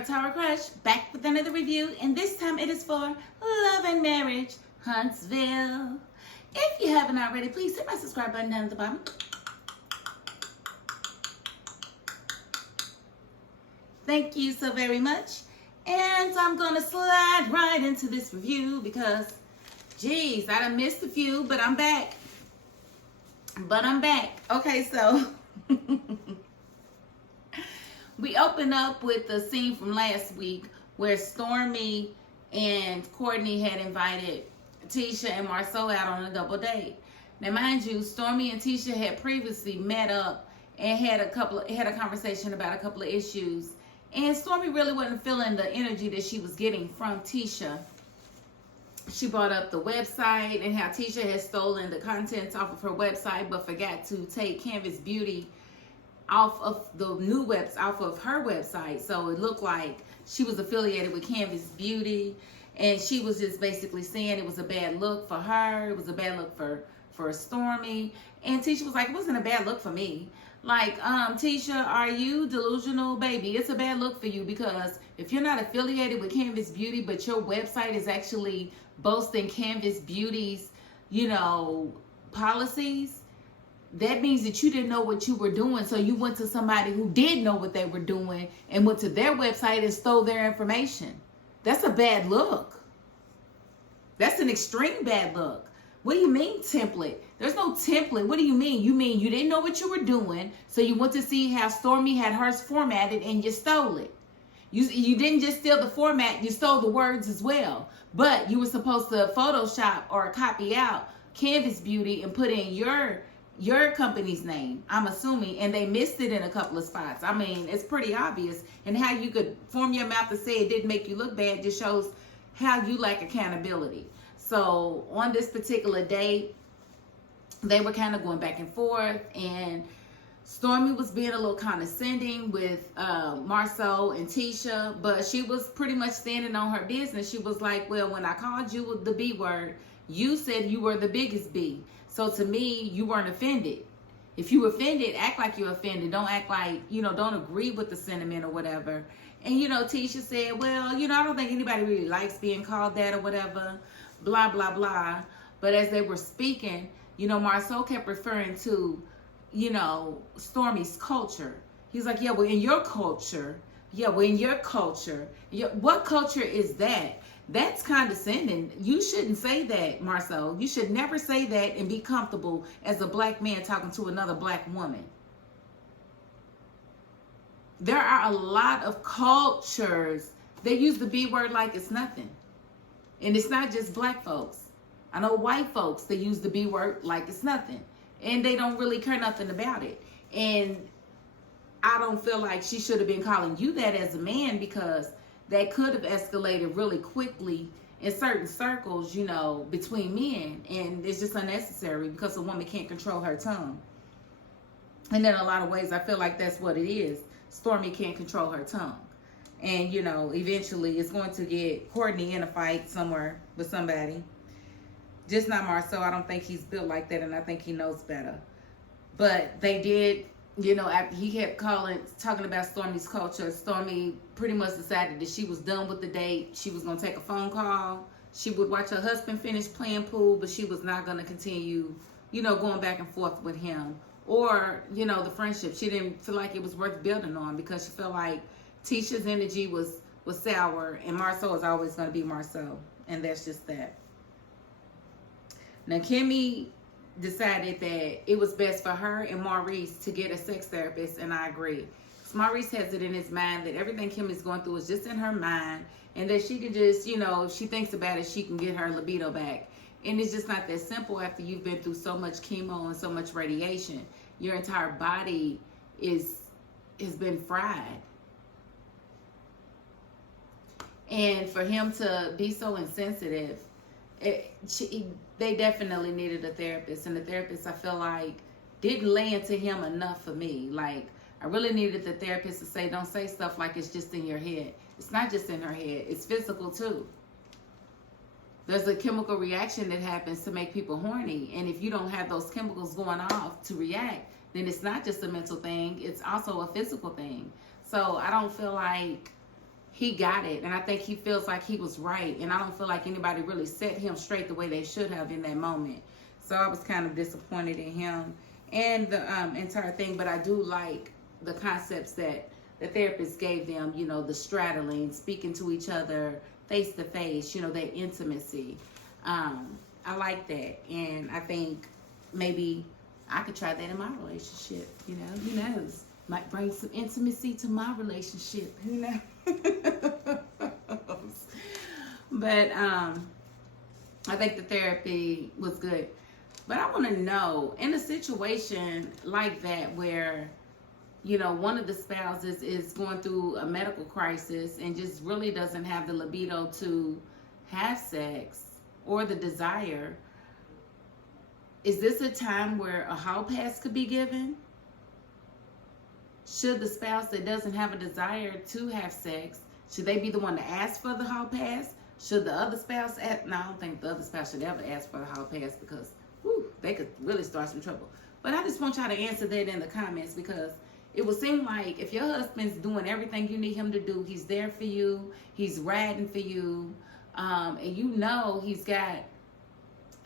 girl Tara Crush, back with another review, and this time it is for Love and Marriage Huntsville. If you haven't already, please hit my subscribe button down at the bottom. Thank you so very much. And I'm going to slide right into this review because, geez, I done missed a few, but I'm back. Okay, so we open up with the scene from last week where Stormy and Courtney had invited Tisha and Marceau out on a double date. Now, mind you, Stormy and Tisha had previously met up and had a conversation about a couple of issues. And Stormy really wasn't feeling the energy that she was getting from Tisha. She brought up the website and how Tisha had stolen the contents off of her website, but forgot to take Canvas Beauty off of the new webs off of her website. So it looked like she was affiliated with Canvas Beauty, and she was just basically saying it was a bad look for her. It was a bad look for Stormy. And Tisha was like, it wasn't a bad look for me. Like, Tisha, are you delusional? Baby, it's a bad look for you, because if you're not affiliated with Canvas Beauty, but your website is actually boasting Canvas Beauty's, policies, that means that you didn't know what you were doing. So you went to somebody who did know what they were doing and went to their website and stole their information. That's a bad look. That's an extreme bad look. What do you mean template? There's no template. What do you mean? You mean you didn't know what you were doing, so you went to see how Stormy had hers formatted and you stole it. You didn't just steal the format, you stole the words as well. But you were supposed to Photoshop or copy out Canvas Beauty and put in your company's name, I'm assuming, and they missed it in a couple of spots. I mean, it's pretty obvious. And how you could form your mouth to say it didn't make you look bad just shows how you lack accountability. So on this particular date, they were kind of going back and forth, and Stormy was being a little condescending with Marceau and Tisha, but she was pretty much standing on her business. She was like, well, when I called you the B word, you said you were the biggest B. So to me, you weren't offended. If you offended, act like you're offended. Don't act like, don't agree with the sentiment or whatever. And, Tisha said, well, I don't think anybody really likes being called that or whatever, blah, blah, blah. But as they were speaking, Marceau kept referring to, Stormy's culture. He's like, yeah, well, in your culture. Yeah, well, in your culture. What culture is that? That's condescending. You shouldn't say that, Marceau. You should never say that and be comfortable as a black man talking to another black woman. There are a lot of cultures that use the B word like it's nothing. And it's not just black folks. I know white folks, they use the B word like it's nothing. And they don't really care nothing about it. And I don't feel like she should have been calling you that as a man, because that could have escalated really quickly in certain circles, between men. And it's just unnecessary because a woman can't control her tongue. And in a lot of ways, I feel like that's what it is. Stormy can't control her tongue. And, eventually it's going to get Courtney in a fight somewhere with somebody. Just not Marceau. I don't think he's built like that, and I think he knows better. But they did, after he kept talking about Stormy's culture, Stormy pretty much decided that she was done with the date. She was going to take a phone call. She would watch her husband finish playing pool, but she was not going to continue, going back and forth with him. Or, the friendship. She didn't feel like it was worth building on, because she felt like Tisha's energy was sour, and Marceau is always going to be Marceau. And that's just that. Now, Kimmy decided that it was best for her and Maurice to get a sex therapist, and I agree. So Maurice has it in his mind that everything Kimmy's going through is just in her mind, and that she can just, if she thinks about it, she can get her libido back. And it's just not that simple after you've been through so much chemo and so much radiation. Your entire body has been fried. And for him to be so insensitive, they definitely needed a therapist. And the therapist, I feel like, didn't lay into him enough for me. Like, I really needed the therapist to say, don't say stuff like it's just in your head. It's not just in her head. It's physical, too. There's a chemical reaction that happens to make people horny. And if you don't have those chemicals going off to react, then it's not just a mental thing. It's also a physical thing. So I don't feel like he got it, and I think he feels like he was right, and I don't feel like anybody really set him straight the way they should have in that moment. So I was kind of disappointed in him and the entire thing, but I do like the concepts that the therapist gave them, you know, the straddling, speaking to each other face to face, you know, that intimacy. I like that, and I think maybe I could try that in my relationship, you know, who knows? Might bring some intimacy to my relationship, who knows? But I think the therapy was good. But I want to know, in a situation like that where, you know, one of the spouses is going through a medical crisis and just really doesn't have the libido to have sex or the desire, is this a time where a hall pass could be given? Should the spouse that doesn't have a desire to have sex, should they be the one to ask for the hall pass? Should the other spouse ask? No, I don't think the other spouse should ever ask for the hall pass, because they could really start some trouble. But I just want y'all to answer that in the comments, because it would seem like if your husband's doing everything you need him to do, he's there for you, he's riding for you, and you know he's got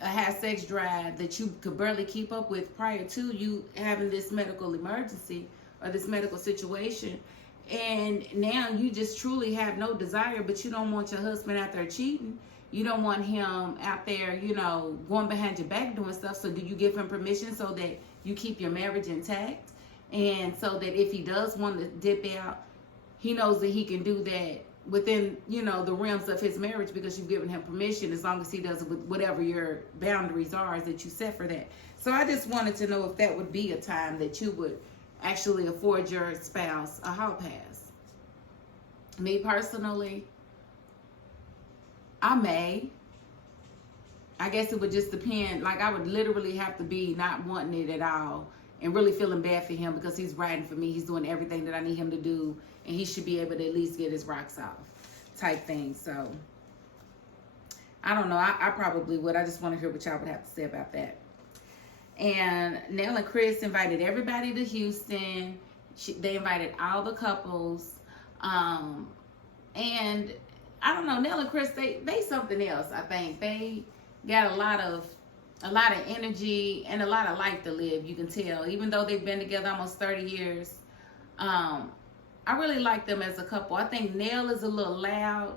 a high sex drive that you could barely keep up with prior to you having this medical emergency or this medical situation, and now you just truly have no desire, but you don't want your husband out there cheating. You don't want him out there, you know, going behind your back doing stuff. So do you give him permission so that you keep your marriage intact? And so that if he does want to dip out, he knows that he can do that within, you know, the realms of his marriage, because you've given him permission, as long as he does it with whatever your boundaries are that you set for that. So I just wanted to know if that would be a time that you would actually afford your spouse a hall pass. Me personally, I guess it would just depend. Like, I would literally have to be not wanting it at all and really feeling bad for him, because he's riding for me. He's doing everything that I need him to do, and he should be able to at least get his rocks off type thing. So I don't know. I probably would. I just want to hear what y'all would have to say about that. And Nell and Chris invited everybody to Houston. They invited all the couples. And I don't know, Nell and Chris, they something else. I think they got a lot of energy and a lot of life to live. You can tell, even though they've been together almost 30 years. I really like them as a couple. I think Nell is a little loud.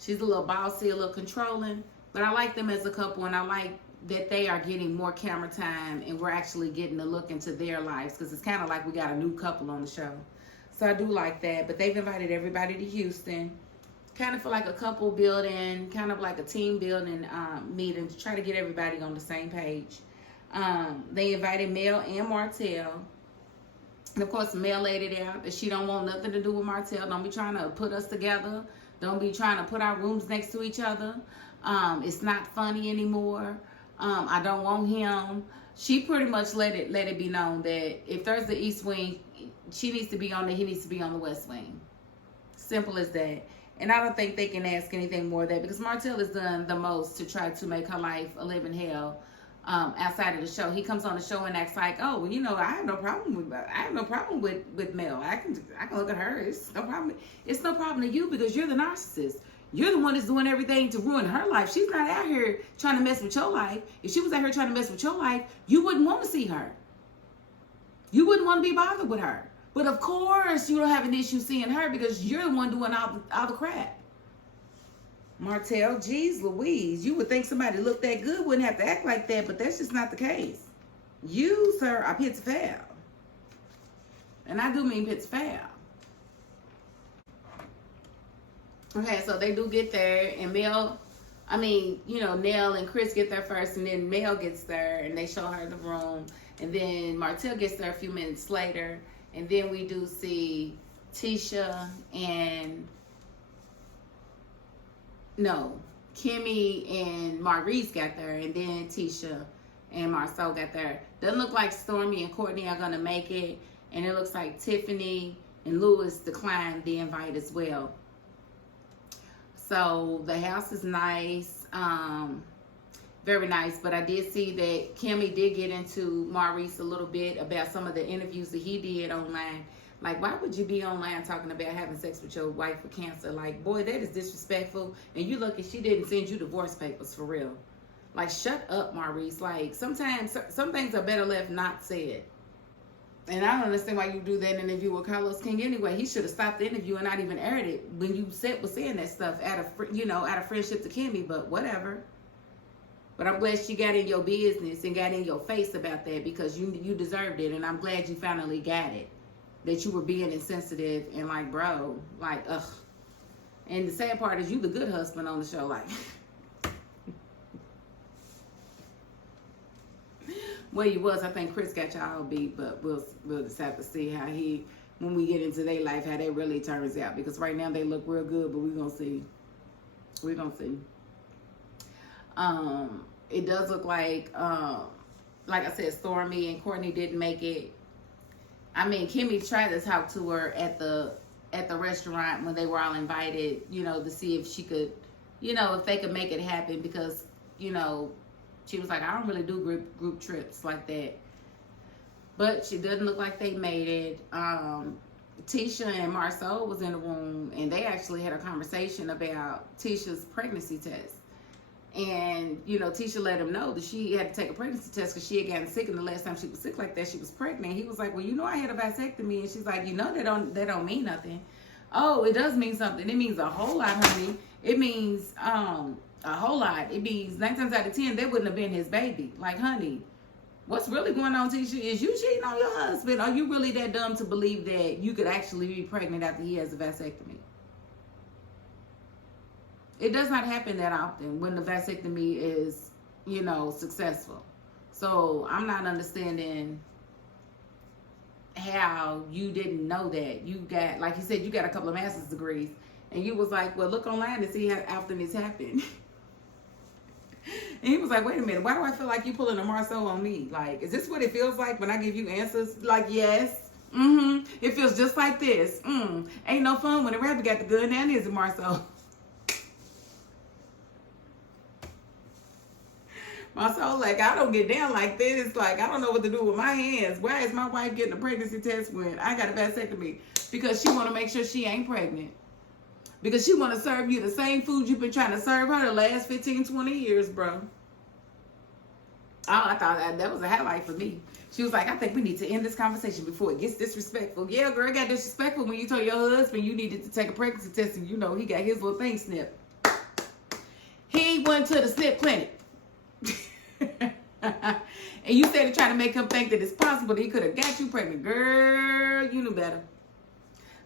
She's a little bossy, a little controlling. But I like them as a couple, and I like that they are getting more camera time, and we're actually getting to look into their lives, because it's kind of like we got a new couple on the show. So I do like that. But they've invited everybody to Houston, kind of for like a couple building, kind of like a team building meeting to try to get everybody on the same page. They invited Mel and Martell. And of course, Mel laid it out that she don't want nothing to do with Martell. Don't be trying to put us together. Don't be trying to put our rooms next to each other. It's not funny anymore. I don't want him. She pretty much let it be known that if there's the East Wing, she needs to be on it. He needs to be on the West Wing. Simple as that. And I don't think they can ask anything more of that, because Martell has done the most to try to make her life a living hell outside of the show. He comes on the show and acts like, oh, well, you know, I have no problem with Mel. I can look at her. It's no problem. It's no problem to you, because you're the narcissist. You're the one that's doing everything to ruin her life. She's not out here trying to mess with your life. If she was out here trying to mess with your life, you wouldn't want to see her. You wouldn't want to be bothered with her. But of course, you don't have an issue seeing her, because you're the one doing all the crap. Martell, geez Louise, you would think somebody that looked that good wouldn't have to act like that, but that's just not the case. You, sir, are pits foul. And I do mean pits foul. Okay, so they do get there, and Nell and Chris get there first, and then Mel gets there, and they show her the room, and then Martell gets there a few minutes later, and then we do see Tisha and Kimmy and Maurice got there, and then Tisha and Marceau got there. Doesn't look like Stormy and Courtney are gonna make it, and it looks like Tiffany and Louis declined the invite as well. So the house is nice, very nice, but I did see that Kimmy did get into Maurice a little bit about some of the interviews that he did online. Like, why would you be online talking about having sex with your wife with cancer? Like, boy, that is disrespectful. And you lucky she didn't send you divorce papers for real. Like, shut up, Maurice. Like, sometimes some things are better left not said. And I don't understand why you do that interview with Carlos King anyway. He should have stopped the interview and not even aired it when you was saying that stuff out of friendship to Kimmy. But whatever. But I'm glad she got in your business and got in your face about that, because you deserved it. And I'm glad you finally got it. That you were being insensitive and like, bro, like, ugh. And the sad part is you the good husband on the show, like. Well, you was. I think Chris got y'all beat, but we'll just have to see how when we get into their life, how that really turns out. Because right now they look real good, but we're gonna see. We're gonna see. It does look like I said, Stormy and Courtney didn't make it. I mean, Kimmy tried to talk to her at the restaurant when they were all invited, to see if she could, if they could make it happen, because, she was like, I don't really do group trips like that. But she doesn't look like they made it. Tisha and Marceau was in the room, and they actually had a conversation about Tisha's pregnancy test. And, Tisha let him know that she had to take a pregnancy test because she had gotten sick, and the last time she was sick like that, she was pregnant. He was like, well, I had a vasectomy. And she's like, that don't mean nothing. Oh, it does mean something. It means a whole lot, honey. It means a whole lot. It means 9 times out of 10, that wouldn't have been his baby. Like, honey, what's really going on, Tisha? Is you cheating on your husband? Are you really that dumb to believe that you could actually be pregnant after he has a vasectomy? It does not happen that often when the vasectomy is, successful. So I'm not understanding how you didn't know that. You got, like you said, you got a couple of master's degrees, and you was like, well, look online and see how often this happened. And he was like, wait a minute, why do I feel like you pulling a Marceau on me? Like, is this what it feels like when I give you answers? Like, yes. It feels just like this. Ain't no fun when the rabbit got the gun, and is it, Marceau? Marceau, like, I don't get down like this. Like, I don't know what to do with my hands. Why is my wife getting a pregnancy test when I got a vasectomy? Because she want to make sure she ain't pregnant. Because she want to serve you the same food you've been trying to serve her the last 15, 20 years, bro. I thought that was a highlight for me. She was like, I think we need to end this conversation before it gets disrespectful. Yeah, girl, it got disrespectful when you told your husband you needed to take a pregnancy test, and he got his little thing snipped. He went to the snip clinic. And you started trying to make him think that it's possible that he could have got you pregnant. Girl, you knew better.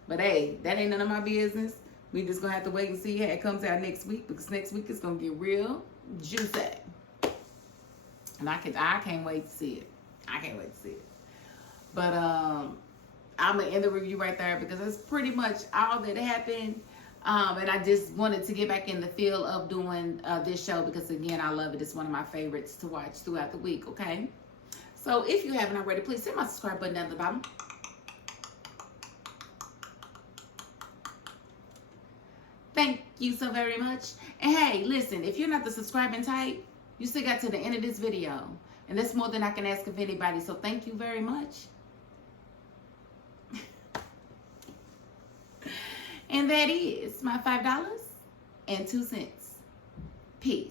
But hey, that ain't none of my business. We just gonna have to wait and see how it comes out next week, because next week it's gonna get real juicy. And I can't wait to see it. I can't wait to see it. But I'm gonna end the review right there, because that's pretty much all that happened. And I just wanted to get back in the feel of doing this show, because again, I love it. It's one of my favorites to watch throughout the week. Okay, so if you haven't already, please hit my subscribe button down at the bottom. Thank you so very much. And hey, listen, if you're not the subscribing type, you still got to the end of this video, and that's more than I can ask of anybody. So thank you very much. And that is my $5.02. Peace.